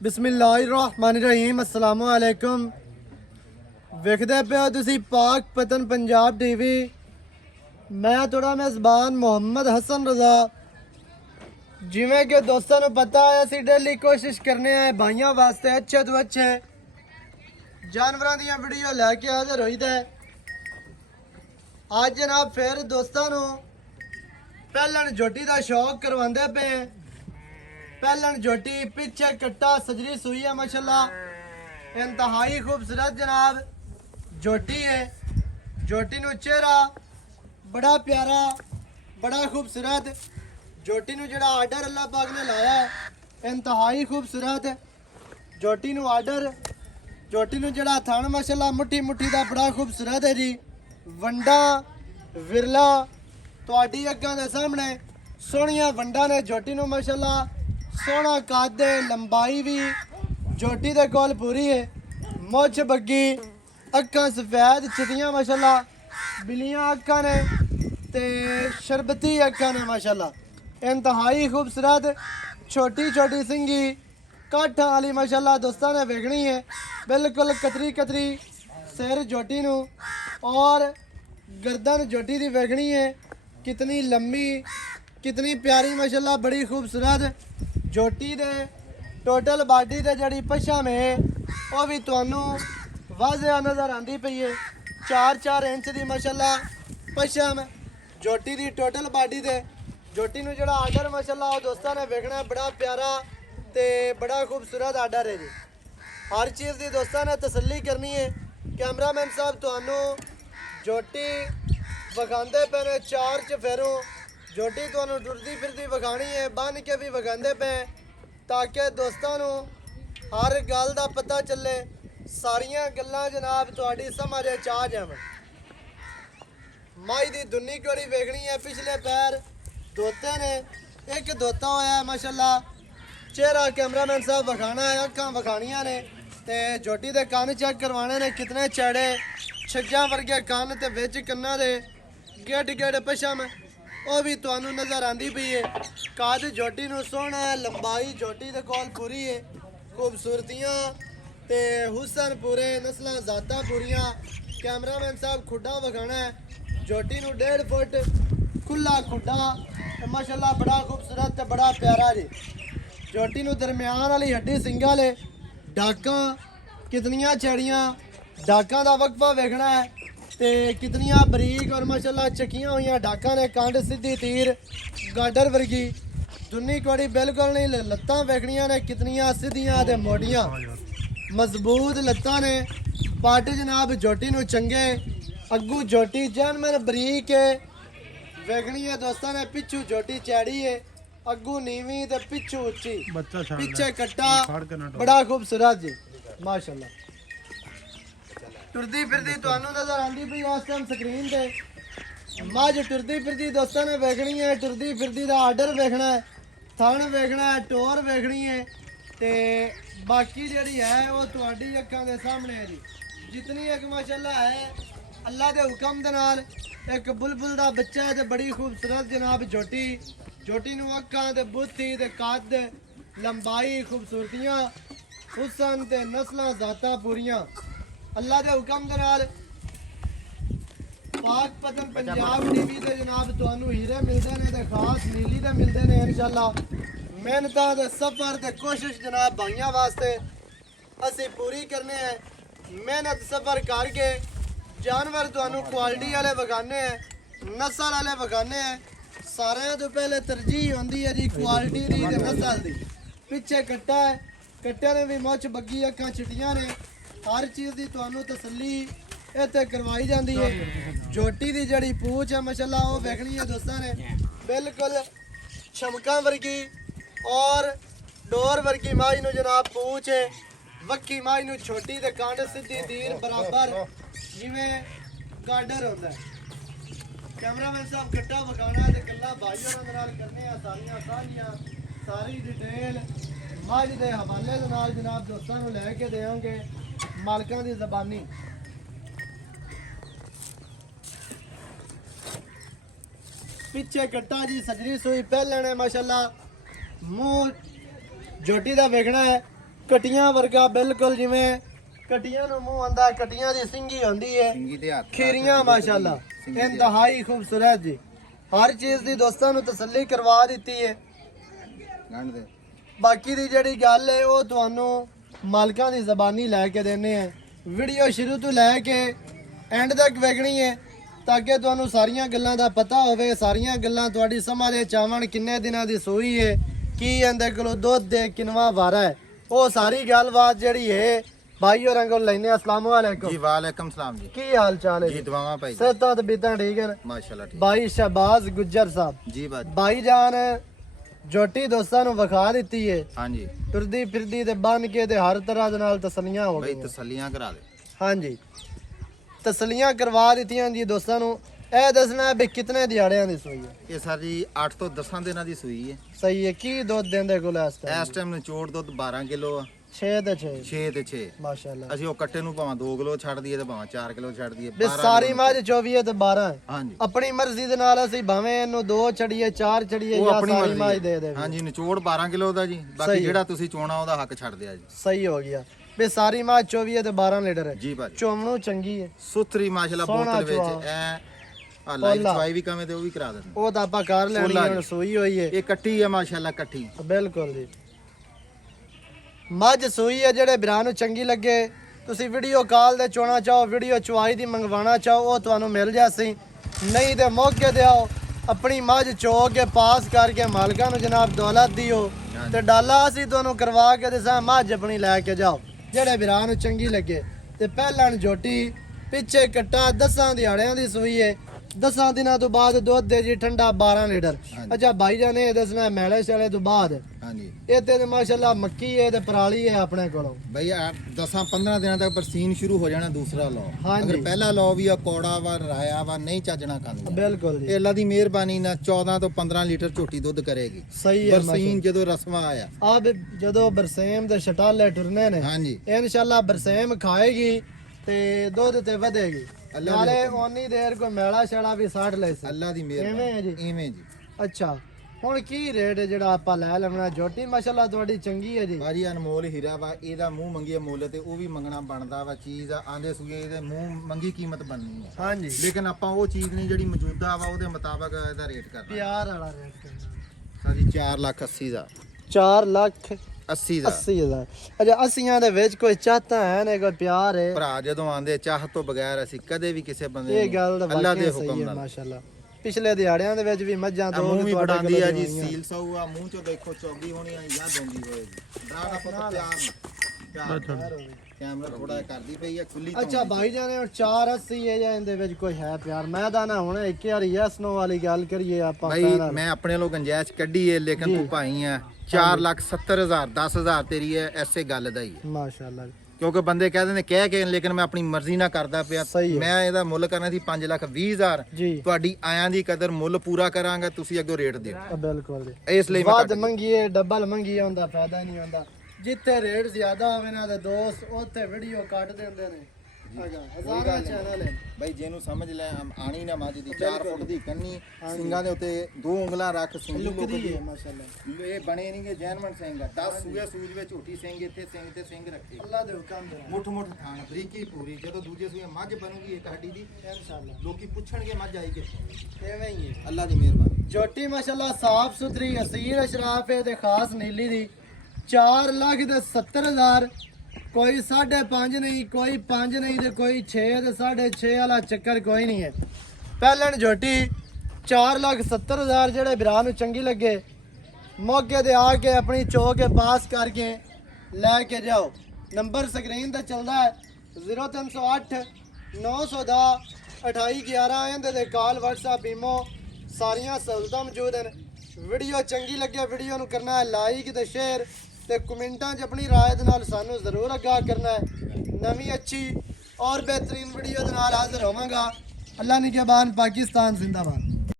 बिस्मिल्लाहिर्रहमानिर्रहीम अस्सलामु अलैकुम। वेखदे पे हो तुसी पाक पतन पंजाब टीवी। मैं थोड़ा मेज़बान मोहम्मद हसन रज़ा। जिमें कि दोस्तों को पता है असी डेली कोशिश करने हैं भाइयों वास्ते अच्छे तो अच्छे जानवरों दी वीडियो लैके हाजिर होई दे। आज जनाब फिर दोस्तों को पहलन झोटी का शौक करवाते पे हैं। पहलन झोटी पीछे कट्टा सजरी सुई है माशाल्लाह इंतहाई खूबसूरत जनाब झोटी है। झोटी नु चेहरा बड़ा प्यारा बड़ा खूबसूरत। झोटी नु जड़ा आर्डर अल्लाह पाक ने लाया है इंतहाई खूबसूरत झोटी नु आर्डर। झोटी नु जड़ा थन माशाल्लाह मुट्ठी मुट्ठी दा बड़ा खूबसूरत है जी। वंडा विरला तुहाडी अग्गां दे सामने सोहणियां वंडा ने झोटी नु माशाल्लाह सोहना कद लंबाई भी झोटी दे कोल पूरी है। मुछ बग्गी अक्खां सफेद चिट्टियां माशाल्लाह बिलियां अक्खां ने ते शरबती अक्खां ने माशाल्लाह इंतहाई खूबसूरत छोटी छोटी सिंगी काठा वाली माशाल्लाह दोस्तों ने वेखनी है। बिल्कुल कतरी कतरी सिर झोटी नू और गर्दन झोटी दी वेखनी है कितनी लंबी कितनी प्यारी माशाल्लाह बड़ी खूबसूरत झोटी दे टोटल बाडी दे जड़ी पछम है वो भी तुहानू वाज़िह नज़र आंदी पई है। 4-4 इंच दी माशाल्लाह पछम झोटी दी टोटल बाडी दे। झोटी नू जड़ा आर्डर माशाल्लाह दोस्तों ने वेखना बड़ा प्यारा ते बड़ा खूबसूरत आर्डर है जी। हर चीज़ की दोस्तों ने तसल्ली करनी है। कैमरामैन साहब तुहानू झोटी विखांदे पे ने 4 चफेरों झोटी तुहानू टुरदी फिरदी विखानी है बन के भी विखांदे पे ताकि दोस्तों नू हर गल का पता चले सारियां गल्लां जनाब तुहाडी समझ आ जावन। माई दी दुन्नी कोड़ी वेखनी है पिछले पैर धोते ने एक धोता होया है माशाल्लाह। चेहरा कैमरामैन साहब विखाना है अक्खां विखानियां ने ते झोटी दे कन्न चेक करवाने ने कितने चैड़े छज्जां वर्गे कन्न ते विच कन्ना दे गेड गेड पछम वो भी तुहानू नज़र आंदी पई है। कद झोटी नू सोहना है लंबाई झोटी दे कोल पूरी है खूबसूरतियां ते हुसन पूरे नस्लां ज़ातां पूरियां। कैमरामैन साहब खुड्डा विखाना है झोटी नू 1.5 फुट खुला खुड्डा माशाल्लाह बड़ा खूबसूरत ते बड़ा प्यारा जी। झोटी नू दरम्यान वाली हड्डी सिंगा ले डाकां कितनियां छड़ियां डाकां दा वक्फा वेखना है ते कितनियां बरीक और माशाल्लाह चकियां हुई डाकां ने कंड सीधी तीर गाडर वर्गी दुन्नी कोड़ी बिल्कुल नहीं। लत्तां वेखनियां ने कितनियां सीधियां ते मोटियां मजबूत लत्तां ने। पट जनाब झोटी नू चंगे अग्गू झोटी जानवर बरीक है वेखनी है दोस्तों ने। पिछू झोटी चैड़ी है अग्गू नीवी ते पिछू उच्ची पिछे कट्टा बड़ा खूबसूरत जी माशाल्लाह। टुरदी फिरदी तुहानू नजर आंदी पई इस टाइम स्क्रीन ते मझ टुरदी फिरदी दोस्तों ने वेखनी है। टुरदी फिरदी दा आर्डर वेखना है थन वेखना है टोर वेखनी है ते बाकी जिहड़ी है वो तुहाडी अक्खां दे सामने है जी। जितनी एक माशाल्लाह है अल्लाह दे हुक्म दे नाल एक बुलबुल दा बच्चा है ते बड़ी खूबसूरत जनाब झोटी। झोटी नू अक्खां ते बुत्ती ते कद लंबाई खूबसूरतियां हुसन ते नस्लां ज़ातां पूरियां अल्लाह के हुक्म दे नाल पाक पतन पंजाब टीवी ते जनाब तुहानू हीरे मिलते हैं ते खास नीली ते मिलते हैं इंशाल्लाह। मेहनतां ते सफर ते कोशिश जनाब भाइयों वास्ते असी पूरी करने हैं। मेहनत सफर करके जानवर तुहानू क्वालिटी वाले विखाने हैं नस्ल वाले विखाने हैं। सारे तो पहले तरजीह होंदी है जी क्वालिटी दी ते नस्ल दी। पिछे कट्टा है कट्टे ने भी मुछ बग्गी अक्खां चिट्टियां ने हर चीज़ की तुहानू तसल्ली इत्थे करवाई जाती है। झोटी की जड़ी पूछ है माशाल्लाह वो वेखनी है दोस्तों ने बिल्कुल छमका वर्गी और डोर वर्गी माई नू जनाब पूछ है। वक्की माई नू छोटी ते कंड सीधी तीर बराबर जिवें गाडर होंदा है। कैमरामैन साहब कट्टा विखाना ते गल्लां भाइयों दे नाल करने आ सारियां सांझियां सारी डिटेल मझ दे हवाले दे नाल जनाब दोस्तों नू लैके देवांगे मालकां दी ज़बानी। पिछे कट्टा जी सजरी सुई पहले ने माशाल्लाह मुंह झोटी दा वेखना है ਕਟੀਆਂ ਵਰਗਾ ਬਿਲਕੁਲ ਜਿਵੇਂ ਕਟੀਆਂ ਨੂੰ ਮੂੰਹ ਆਂਦਾ, ਕਟੀਆਂ ਦੀ ਸਿੰਗੀ ਹੁੰਦੀ ਹੈ, ਸਿੰਗੀ ਦੇ ਹੱਥ ਖੀਰੀਆਂ ਮਾਸ਼ਾਅੱਲਾ ਇੰਤਹਾਈ ਖੂਬਸੂਰਤ ਜੀ। ਹਰ ਚੀਜ਼ ਦੀ ਦੋਸਤਾਂ ਨੂੰ ਤਸੱਲੀ ਕਰਵਾ ਦਿੱਤੀ ਹੈ। ਗੰਢ ਦੇ ਬਾਕੀ ਦੀ ਜਿਹੜੀ ਗੱਲ ਹੈ ਉਹ ਤੁਹਾਨੂੰ ਮਾਲਕਾਂ ਦੀ ਜ਼ਬਾਨੀ ਲੈ ਕੇ ਦੇਣੇ ਆ। ਵੀਡੀਓ ਸ਼ੁਰੂ ਤੋਂ ਲੈ ਕੇ ਐਂਡ ਤੱਕ ਵੇਖਣੀ ਹੈ ਤਾਂ ਕਿ ਤੁਹਾਨੂੰ ਸਾਰੀਆਂ ਗੱਲਾਂ ਦਾ ਪਤਾ ਹੋਵੇ, ਸਾਰੀਆਂ ਗੱਲਾਂ ਤੁਹਾਡੀ ਸਮਝ ਦੇ ਚਾਵਣ, ਕਿੰਨੇ ਦਿਨਾਂ ਦੀ ਸੂਈ ਹੈ, ਕੀ ਇਹਦੇ ਕੋਲੋਂ ਦੁੱਧ ਦੇ ਕਿੰਨਵਾ ਵਾਰਾ ਹੈ, ਉਹ ਸਾਰੀ ਗੱਲਬਾਤ ਜਿਹੜੀ ਹੈ ਭਾਈ ਹੋਰਾਂ ਕੋਲ ਲੈਣੇ। अस्सलाम वालेकुम जी वालेकुम सलाम जी। ਕੀ ਹਾਲ ਚਾਲ ਹੈ जी दुआवां भाई ਸਿਹਤਾਂ ਤੇ ਬੀਤਾਂ ਠੀਕ ਹੈ? माशाल्लाह ठीक ਭਾਈ ਸ਼ਹਬਾਜ਼ ਗੁੱਜਰ ਸਾਹਿਬ जी बात ਭਾਈ ਜਾਨ ਜੋਟੀ ਦੋਸਤਾਂ ਨੂੰ ਵਿਖਾ ਦਿੱਤੀ ਹੈ, हाँ जी ਤੁਰਦੀ ਫਿਰਦੀ ਤੇ ਬੰਨ ਕੇ ਤੇ ਹਰ ਤਰ੍ਹਾਂ ਦੇ ਨਾਲ ਤਸੱਲੀਆਂ ਹੋ भाई ਗਈਆਂ। तसल्लियां करा दे। ਹਾਂਜੀ ਤਸੱਲੀਆਂ ਕਰਵਾ ਦਿੱਤੀਆਂ ਜੀ ਦੋਸਤਾਂ ਨੂੰ। ਇਹ ਦੱਸਣਾ ਹੈ ਵੀ ਕਿਤਨੇ ਦਿਹਾੜਿਆਂ ਦੀ ਸੂਈ ਹੈ? ਇਹ ਸਰ ਜੀ 8 ਤੋਂ 10 ਦਿਨਾਂ ਦੀ ਸੂਈ ਹੈ। ਸਹੀ ਹੈ। ਕੀ ਦੁੱਧ ਦਿੰਦੇ ਕੋਲ ਇਸ ਟਾਈਮ? ਇਸ ਟਾਈਮ ਨਿਚੋੜ ਦੁੱਧ 12 ਕਿਲੋ ਆ, 6 ਤੇ 6 6 ਤੇ 6। ਮਾਸ਼ਾਅੱਲਾ। ਅਸੀਂ ਉਹ ਕੱਟੇ ਨੂੰ ਭਾਵੇਂ 2 ਕਿਲੋ ਛੱਡ ਦਈਏ ਤੇ ਭਾਵੇਂ 4 ਕਿਲੋ ਛੱਡ ਦਈਏ। ਵੀ ਸਾਰੀ ਮੱਝ 24 ਹੈ ਤੇ 12 ਹੈ। ਹਾਂਜੀ ਆਪਣੀ ਮਰਜ਼ੀ ਦੇ ਨਾਲ ਅਸੀਂ ਭਾਵੇਂ ਇਹਨੂੰ 2 ਛੜੀਏ 4 ਛੜੀਏ ਉਹ ਜਾਂ ਆਪਣੀ ਸਾਰੀ ਮੱਝ ਮਰਜ਼ੀ ਦੇ ਹੈ। ਦੇਵੇ। ਹਾਂਜੀ ਨਿਚੋੜ 12 ਕਿਲੋ ਦਾ ਜੀ। ਸਹੀ ਬਾਕੀ ਹੈ। ਜਿਹੜਾ ਤੁਸੀਂ ਚੋਣਾ ਉਹਦਾ ਹੱਕ ਛੱਡ ਦਿਆ ਜੀ। ਸਹੀ ਹੋ ਗਿਆ ਵੀ ਸਾਰੀ ਮੱਝ 24 ਹੈ ਤੇ 12 ਲੀਟਰ ਹੈ। ਜੀ ਭਾਜੀ ਚੋਮਣੂ ਚੰਗੀ ਹੈ, ਸੁਥਰੀ ਮਾਸ਼ਾਅੱਲਾ ਸੋਹਣਾ ਬੋਤਲ ਵਿੱਚ ਚਵਾ। ਐ ਲਾਈਵ ਪੋਲਾ। ਚਵਾਈ ਵੀ ਕਵੇਂ ਤੇ ਉਹ ਵੀ ਕਰਾ ਦਿੰਦੇ। ਉਹ ਤਾਂ ਆਪਾਂ ਕਰ ਲੈਣੀ ਪੋਲਾ ਹੁਣ ਜੀ। ਸੂਈ ਹੋਈ ਹੈ। ਇਹ ਕੱਟੀ ਹੈ ਮਾਸ਼ਾਅੱਲਾ ਕੱਟੀ। ਬਿਲਕੁਲ ਜੀ। ਮੱਝ ਸੂਈ ਹੈ, ਜਿਹੜੇ ਬਿਰਾਂ ਨੂੰ ਚੰਗੀ ਲੱਗੇ ਤੁਸੀਂ ਵੀਡੀਓ ਕਾਲ ਤੇ ਚੋਣਾ ਚਾਹੋ, ਵੀਡੀਓ ਚਵਾਈ ਦੀ ਮੰਗਵਾਉਣਾ ਚਾਹੋ, ਉਹ ਤੁਹਾਨੂੰ ਮਿਲ ਜਾਸੀ। ਨਹੀਂ ਤੇ ਮੌਕੇ ਤੇ ਆਓ, ਆਪਣੀ ਮੱਝ ਚੋ ਕੇ ਪਾਸ ਕਰਕੇ ਮਾਲਕਾਂ ਨੂੰ ਜਨਾਬ ਦੌਲਤ ਦਿਓ ਤੇ ਡਾਲਾ ਅਸੀਂ ਤੁਹਾਨੂੰ ਕਰਵਾ ਕੇ ਦੇਸਾਂ। ਮੱਝ ਆਪਣੀ ਲੈ ਕੇ ਜਾਓ ਜਿਹੜੇ ਬਿਰਾਂ ਨੂੰ ਚੰਗੀ ਲੱਗੇ। ਤੇ ਪਹਿਲਾਂ ਝੋਟੀ ਪਿੱਛੇ ਕੱਟਾ 10 ਦਿਹਾੜਿਆਂ ਦੀ ਸੂਈ ਹੈ। 10 ਦਿਨਾਂ ਤੋਂ ਬਾਅਦ ਦੁੱਧ ਦੇ ਜੀ ਠੰਡਾ 12 ਲੀਟਰ। ਅੱਛਾ ਭਾਈ ਜਾਨ ਇਹ ਦੱਸਣਾ ਮੈਲੇ ਸ਼ਾਲੇ ਤੋਂ ਬਾਅਦ ਹਾਂਜੀ ਇੱਥੇ ਤੇ ਮਾਸ਼ਾਅੱਲਾ ਮੱਕੀ ਹੈ ਤੇ ਪਰਾਲੀ ਹੈ ਆਪਣੇ ਕੋਲੋਂ। ਭਈ 10-15 ਦਿਨਾਂ ਤੱਕ ਬਰਸੀਨ ਸ਼ੁਰੂ ਹੋ ਜਾਣਾ ਦੂਸਰਾ ਲੋ। ਹਾਂਜੀ। ਅਗਰ ਪਹਿਲਾ ਲੋ ਵੀ ਆ ਕੌੜਾ ਵਾ ਰਾਇਆ ਵਾ ਨਹੀਂ ਚੱਜਣਾ ਖਾਂਦਾ। ਬਿਲਕੁਲ ਜੀ ਇਹ ਅੱਲਾ ਦੀ ਮਿਹਰਬਾਨੀ ਨਾਲ 14 ਤੋਂ 15 ਲੀਟਰ ਝੋਟੀ ਦੁੱਧ ਕਰੇਗੀ। ਸਹੀ ਹੈ। ਬਰਸੀਨ ਜਦੋਂ ਰਸਵਾ ਆਇਆ ਆਬ ਜਦੋਂ ਬਰਸੇਮ ਦੇ ਛਟਾਲੇ ਟੁਰਨੇ ਨੇ ਹਾਂਜੀ ਇਨਸ਼ਾਅੱਲਾ ਬਰਸੇਮ ਖਾਏਗੀ ਤੇ ਦੁੱਧ ਤੇ ਵਧੇਗੀ। ਅੱਲਾ ਨਾਲੇ ਦੇ ਹੁਕਮ। ਓਨੀ ਦੇਰ ਕੋਈ ਮੈਲਾ ਛੜਾ ਵੀ ਸਾੜ ਲੈ ਸੀ। ਅੱਲਾ ਦੀ ਐਵੇਂ ਹੈ ਮਿਹਰਬਾਨੀ ਜੀ। ਇਵੇਂ ਜੀ। ਅੱਛਾ ਹੁਣ ਕੀ ਰੇਟ ਹੈ ਜਿਹੜਾ ਆਪਾਂ ਲੈ ਲੈਣਾ? ਝੋਟੀ ਮਾਸ਼ਾਅੱਲਾ ਤੁਹਾਡੀ ਚੰਗੀ ਹੈ ਜੀ। ਬਾਜੀ ਅਨਮੋਲ ਹੀਰਾ ਵਾ, ਇਹਦਾ ਮੂੰਹ ਮੰਗੀਏ ਮੁੱਲ ਤੇ ਉਹ ਵੀ ਮੰਗਣਾ ਬਣਦਾ ਵਾ। ਚੀਜ਼ ਆ ਆਂਦੇ ਸੂਏ ਇਹਦੇ ਮੂੰਹ ਮੰਗੀ ਕੀਮਤ ਬਣਨੀ ਹੈ। ਹਾਂਜੀ ਲੇਕਿਨ ਆਪਾਂ ਉਹ ਚੀਜ਼ ਨਹੀਂ ਜਿਹੜੀ ਮੌਜੂਦਾ ਵਾ ਉਹਦੇ ਮੁਤਾਬਕ ਇਹਦਾ ਰੇਟ ਕਰਨਾ। ਪਿਆਰ ਵਾਲਾ ਰੇਟ ਕਰਨਾ। ਸਾਡੀ 4,80,000 4 ਲੱਖ 80,000 80,000। ਅੱਛਾ 80 ਦੇ ਵਿੱਚ ਕੋਈ ਚਾਹਤਾ ਹੈ ਨੇ, ਕੋਈ ਪਿਆਰ ਹੈ? ਭਰਾ ਜਦੋਂ ਆਂਦੇ ਚਾਹ ਤੋਂ ਬਗੈਰ ਅਸੀਂ ਕਦੇ ਵੀ ਕਿਸੇ ਬੰਦੇ ਇਹ ਗੱਲ ਤਾਂ ਅੱਲਾ ਦੇ ਵਾਕਈ ਹੁਕਮ ਸਹੀ ਹੈ ਨਾਲ। ਮਾਸ਼ਾਅੱਲਾ। ਪਿਛਲੇ ਦਿਹਾੜਿਆਂ ਦੇ ਵਿੱਚ ਵੀ ਮੱਝਾਂ ਆ ਦੋ ਮੂੰਹ ਵੀ ਤੁਹਾਡੇ ਬੜਾਉਂਦੀ ਕੋਲੋਂ ਆ ਜੀ। ਹੋਈਆਂ। ਸੀਲ ਸੌ ਆ ਮੂੰਹ ਚੋਂ ਦੇਖੋ ਚੌਗੀ ਹੋਣੀ ਆ ਜਾਂ ਦੋਂਦੀ ਹੋਏਗੀ। ਡਰਾਣਾ ਪੁੱਤ ਪਿਆਰ ਕੈਮਰਾ ਥੋੜਾ ਕਰਦੀ ਪਈ ਆ ਖੁੱਲੀ ਤੋਂ। ਅੱਛਾ ਭਾਈ ਜਾਨੇ ਹੁਣ 480 ਹੈ ਜਾਂ ਇਹਦੇ ਵਿੱਚ ਕੋਈ ਹੈ ਪਿਆਰ? ਮੈਂ ਤਾਂ ਨਾ ਹੁਣ ਇੱਕ ਵਾਰ ਯੈਸ ਨੋ ਵਾਲੀ ਗੱਲ ਕਰੀਏ ਆਪਾਂ ਭਾਈ ਪਹਿਲਾਂ। ਮੈਂ ਆਪਣੇ ਲੋ ਗੰਜਾਇਸ਼ ਕੱਢੀ ਏ ਲੇਕਿਨ ਜੀ। ਤੂੰ ਭਾਈ ਆ 4,70,000 10,000 ਤੇਰੀ ਹੈ ਐਸੇ ਗੱਲ ਦਾ ਹੀ ਹੈ। ਮਾਸ਼ਾਅੱਲਾ ਕਿਉਂਕਿ ਬੰਦੇ ਕਹਿ ਦਿੰਦੇ ਕਹਿ ਕੇ ਲੇਕਿਨ ਮੈਂ ਆਪਣੀ ਮਰਜ਼ੀ ਨਾਲ ਕਰਦਾ ਪਿਆ। ਸਹੀ ਹੈ। ਮੈਂ ਇਹਦਾ ਮੁੱਲ ਕਰਨਾ ਸੀ 5,20,000। ਜੀ ਤੁਹਾਡੀ ਆਇਆਂ ਦੀ ਕਦਰ ਮੁੱਲ ਪੂਰਾ ਕਰਾਂਗਾ, ਤੁਸੀਂ ਅੱਗੋਂ ਰੇਟ ਦਿਓ। ਬਿਲਕੁਲ ਜੀ। ਇਸ ਲਈ ਮੈਂ ਵੱਧ ਕੱਟ ਗਿਆ। ਮੰਗੀਏ ਡਬਲ ਮੰਗੀਏ ਹੁੰਦਾ ਫਾਇਦਾ ਨਹੀਂ ਹੁੰਦਾ। ਜਿੱਥੇ ਰੇਟ ਜ਼ਿਆਦਾ ਹੋਵੇ ਨਾ ਤੇ ਦੋਸਤ ਉੱਥੇ ਵੀਡੀਓ ਕੱਟ ਦਿੰਦੇ ਨੇ। ਹਜ਼ਾਰਾਂ ਚੈਨਲ ਹੈ ਬਾਈ ਜਿਹਨੂੰ ਸਮਝ ਲੈ ਆਣੀ ਨਾ ਮਾਜੀ ਦੀ 4 ਫੁੱਟ ਦੀ ਕੰਨੀ ਸਿੰਘਾਂ ਦੇ ਉੱਤੇ 2 ਉਂਗਲਾਂ ਰੱਖ ਸਿੰਘੀ ਲੁਕਦੀ ਹੈ ਮਾਸ਼ਾਅੱਲਾ। ਇਹ ਬਣੇ ਨਹੀਂਗੇ ਜੈਨਮਨ ਸਿੰਘ 10 ਸੂਏ ਸੂਜ ਵਿੱਚ ਝੋਟੀ ਸਿੰਘ ਇੱਥੇ ਸਿੰਘ ਤੇ ਸਿੰਘ ਰੱਖੇ ਅੱਲਾ ਦੇ ਹੁਕਮ ਦੇ ਨਾਲ ਮੁੱਠ ਮੁੱਠ ਥਾਣ ਬਰੀਕੀ ਪੂਰੀ। ਜਦੋਂ ਦੂਜੇ ਸੂਏ ਮੱਝ ਬਣੂਗੀ ਇੱਕ ਹੱਡੀ ਦੀ ਇਨਸ਼ਾਅੱਲਾ ਲੋਕੀ ਪੁੱਛਣਗੇ ਮੱਝ ਆਈ ਕਿੱਥੋਂ। ਐਵੇਂ ਹੀ ਹੈ। ਅੱਲਾ ਦੀ ਮਿਹਰਬਾਨੀ। ਝੋਟੀ ਮਾਸ਼ਾਅੱਲਾ ਸਾਫ ਸੁਥਰੀ ਅਸੀਲ ਅਸ਼ਰਾਫ ਹੈ ਤੇ ਖਾਸ ਨੀਲੀ ਦੀ 4,70,000। ਕੋਈ 5.5 ਨਹੀਂ, ਕੋਈ 5 ਨਹੀਂ ਤੇ ਕੋਈ 6 ਤੇ 6.5 ਵਾਲਾ ਚੱਕਰ ਕੋਈ ਨਹੀਂ ਹੈ। ਪਹਿਲਣ ਝੋਟੀ 4,70,000। ਜਿਹੜੇ ਬਿਰਾਂ ਨੂੰ ਚੰਗੀ ਲੱਗੇ ਮੌਕੇ ਤੇ ਆ ਕੇ ਆਪਣੀ ਚੋ ਕੇ ਪਾਸ ਕਰਕੇ ਲੈ ਕੇ ਜਾਓ। ਨੰਬਰ ਸਕਰੀਨ ਤੇ ਚੱਲਦਾ ਹੈ 0308 910 2811। ਇਹਦੇ ਤੇ ਕਾਲ WhatsApp ਈਮੋ ਸਾਰੀਆਂ ਸਹੂਲਤਾਂ ਮੌਜੂਦ ਹਨ। ਵੀਡੀਓ ਚੰਗੀ ਲੱਗੇ ਵੀਡੀਓ ਨੂੰ ਕਰਨਾ ਹੈ ਲਾਈਕ ਤੇ ਸ਼ੇਅਰ ਤੇ ਕਮੈਂਟਾਂ 'ਚ ਆਪਣੀ ਰਾਏ ਦੇ ਨਾਲ ਸਾਨੂੰ ਜ਼ਰੂਰ ਆਗਾਹ ਕਰਨਾ ਹੈ। ਨਵੀਂ ਅੱਛੀ ਔਰ ਬਿਹਤਰੀਨ ਵੀਡੀਓ ਦੇ ਨਾਲ ਹਾਜ਼ਰ ਹੋਵਾਂਗਾ। ਅੱਲਾ ਨਿਗਹਿਬਾਨ, ਪਾਕਿਸਤਾਨ ਜ਼ਿੰਦਾਬਾਦ।